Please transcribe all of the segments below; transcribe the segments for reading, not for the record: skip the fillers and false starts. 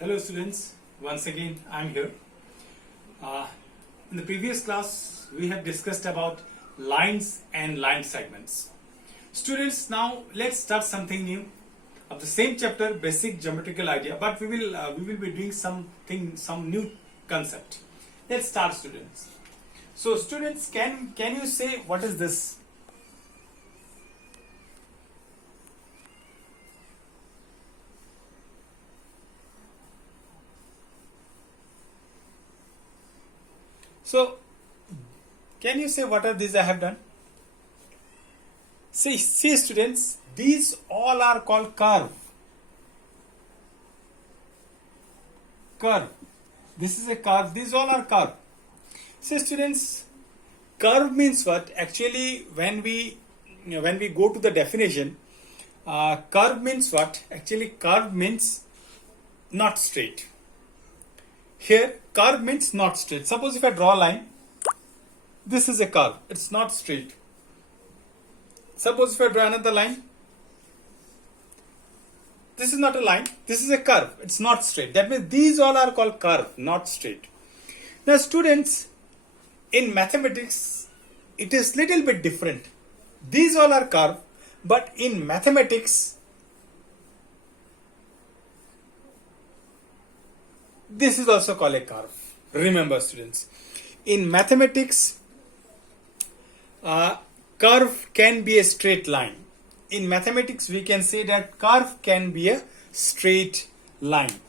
Hello students, once again I am here. Uh, in the previous class we have discussed about lines and line segments. Students, now let's start something new of the same chapter, basic geometrical idea, but we will be doing some new concept. Let's start, students. So students, can you say what is this? So, can you say what are these I have done? See students, these all are called curve. Curve. This is a curve. These all are curve. See students, curve means what? Actually, when we go to the definition, curve means what? Actually, curve means not straight. Here, curve means not straight. Suppose if I draw a line, this is a curve. It's not straight. Suppose if I draw another line, this is not a line. This is a curve. It's not straight. That means these all are called curve, not straight. Now, students, in mathematics, it is little bit different. These all are curve, but in mathematics, this is also called a curve. Remember, students, in mathematics, curve can be a straight line. In mathematics, we can say that curve can be a straight line.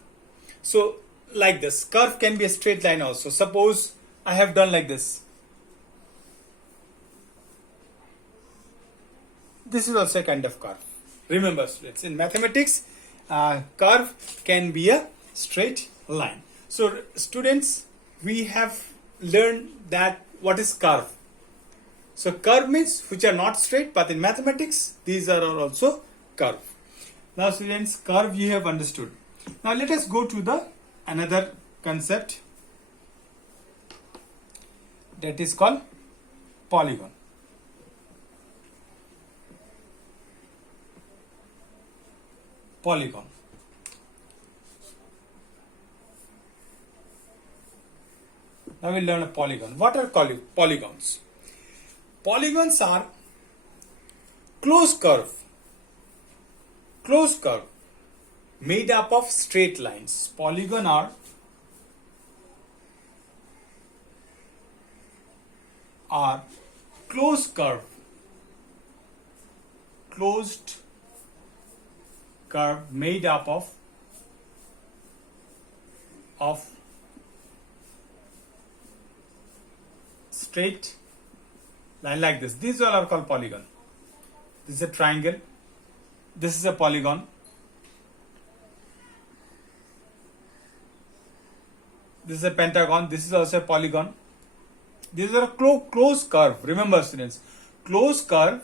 So, like this, curve can be a straight line also. Suppose I have done like this. This is also a kind of curve. Remember, students, in mathematics, curve can be a straight line. So students, we have learned that what is curve. So curve means which are not straight, but in mathematics these are also curve. Now students, curve you have understood. Now let us go to the another concept, that is called polygon. Polygon. Now we'll learn a polygon. What are polygons? Polygons are closed curve made up of straight lines. Polygon are closed curve made up of straight line like this. These all are called polygon. This is a triangle. This is a polygon. This is a pentagon. This is also a polygon. These are a closed curve. Remember, students, closed curve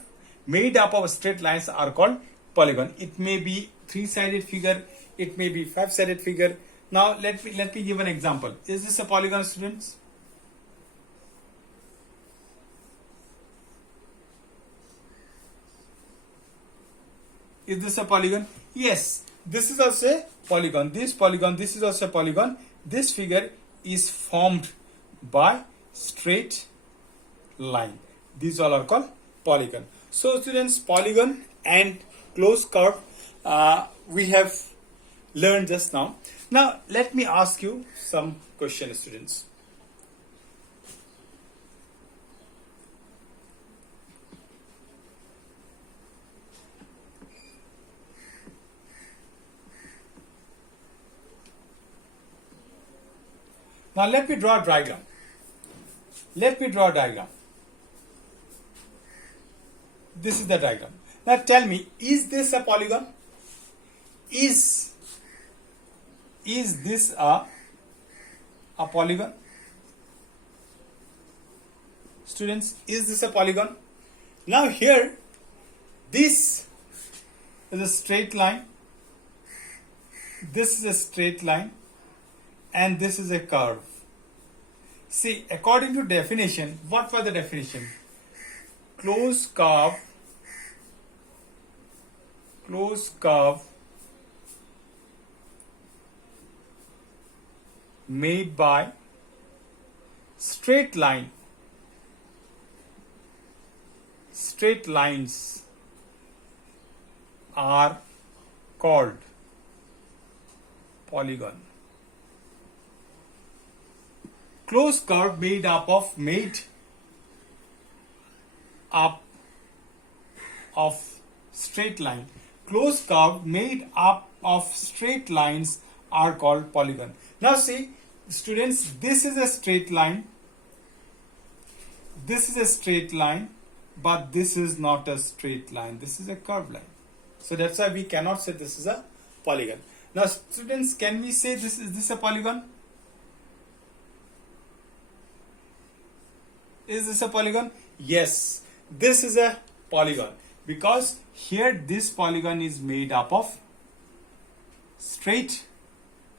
made up of straight lines are called polygon. It may be three-sided figure. It may be five-sided figure. Now let me give an example. Is this a polygon, students? Is this a polygon? Yes, this is also a polygon. This is also a polygon. This figure is formed by straight line. These all are called polygon. So students, polygon and closed curve we have learned just now. Now let me ask you some questions, students. Now let me draw a diagram. This is the diagram. Now tell me, is this a polygon? Is this a polygon? Students, is this a polygon? Now here, this is a straight line. This is a straight line. And this is a curve. See, according to definition, what was the definition? Closed curve made by straight lines are called polygon. Closed curve made up of straight line. Closed curve made up of straight lines are called polygon. Now see, students, this is a straight line. This is a straight line, but this is not a straight line. This is a curved line. So that's why we cannot say this is a polygon. Now students, can we say this is a polygon? Is this a polygon? Yes, this is a polygon, because here this polygon is made up of straight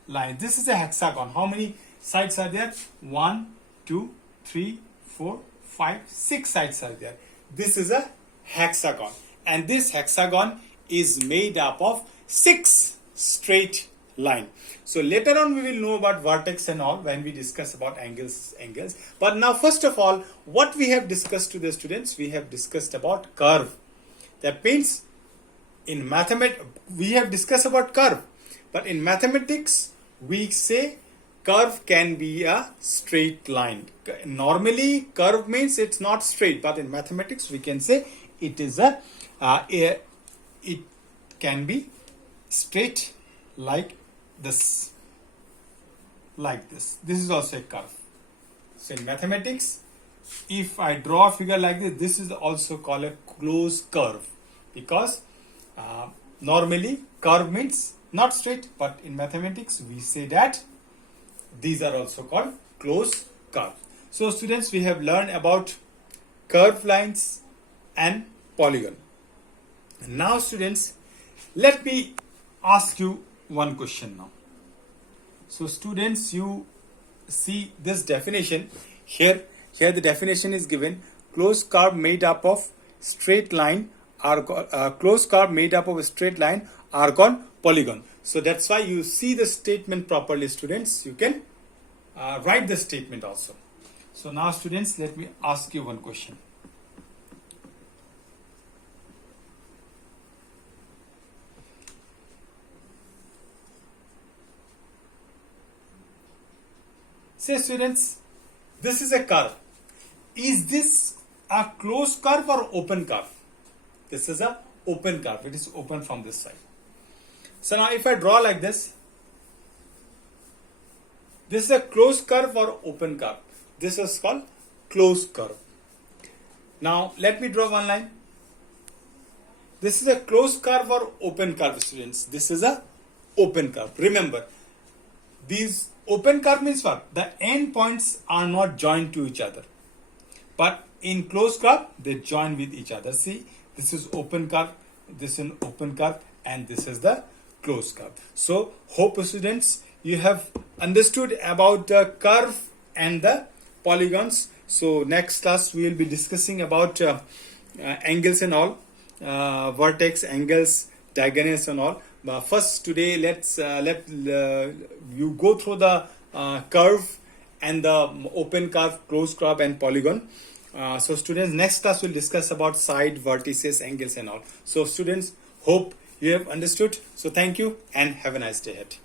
line. This is a hexagon. How many sides are there? 1, 2, 3, 4, 5, 6 sides are there. This is a hexagon, and this hexagon is made up of 6 straight line. So later on we will know about vertex and all when we discuss about angles. But now first of all, what we have discussed to the students, we have discussed about curve. That means in mathematics we have discussed about curve, but in mathematics we say curve can be a straight line. Normally curve means it's not straight, but in mathematics we can say it is it can be straight like this. This is also a curve. So in mathematics, if I draw a figure like this is also called a closed curve, because normally curve means not straight, but in mathematics we say that these are also called closed curve. So students, we have learned about curved lines and polygon. Now students, let me ask you one question now. So students, you see this definition here. Here the definition is given: closed curve made up of straight line are closed curve made up of a straight line are called polygon. So that's why you see the statement properly, students. You can write the statement also. So now students, let me ask you one question. Say students, this is a curve. Is this a closed curve or open curve? This is a open curve. It is open from this side. So now if I draw like this is a closed curve or open curve? This is called closed curve. Now let me draw one line. This is a closed curve or open curve, students? This is a open curve. Remember, these open curve means what? The end points are not joined to each other. But in closed curve, they join with each other. See, this is open curve, this is an open curve, and this is the closed curve. So, hope students, you have understood about the curve and the polygons. So, next class we will be discussing about angles and all, vertex, angles, diagonals and all. But first today let you go through the curve and the open curve, closed curve and polygon. So students, next class will discuss about side, vertices, angles and all. So students, hope you have understood. So thank you and have a nice day ahead.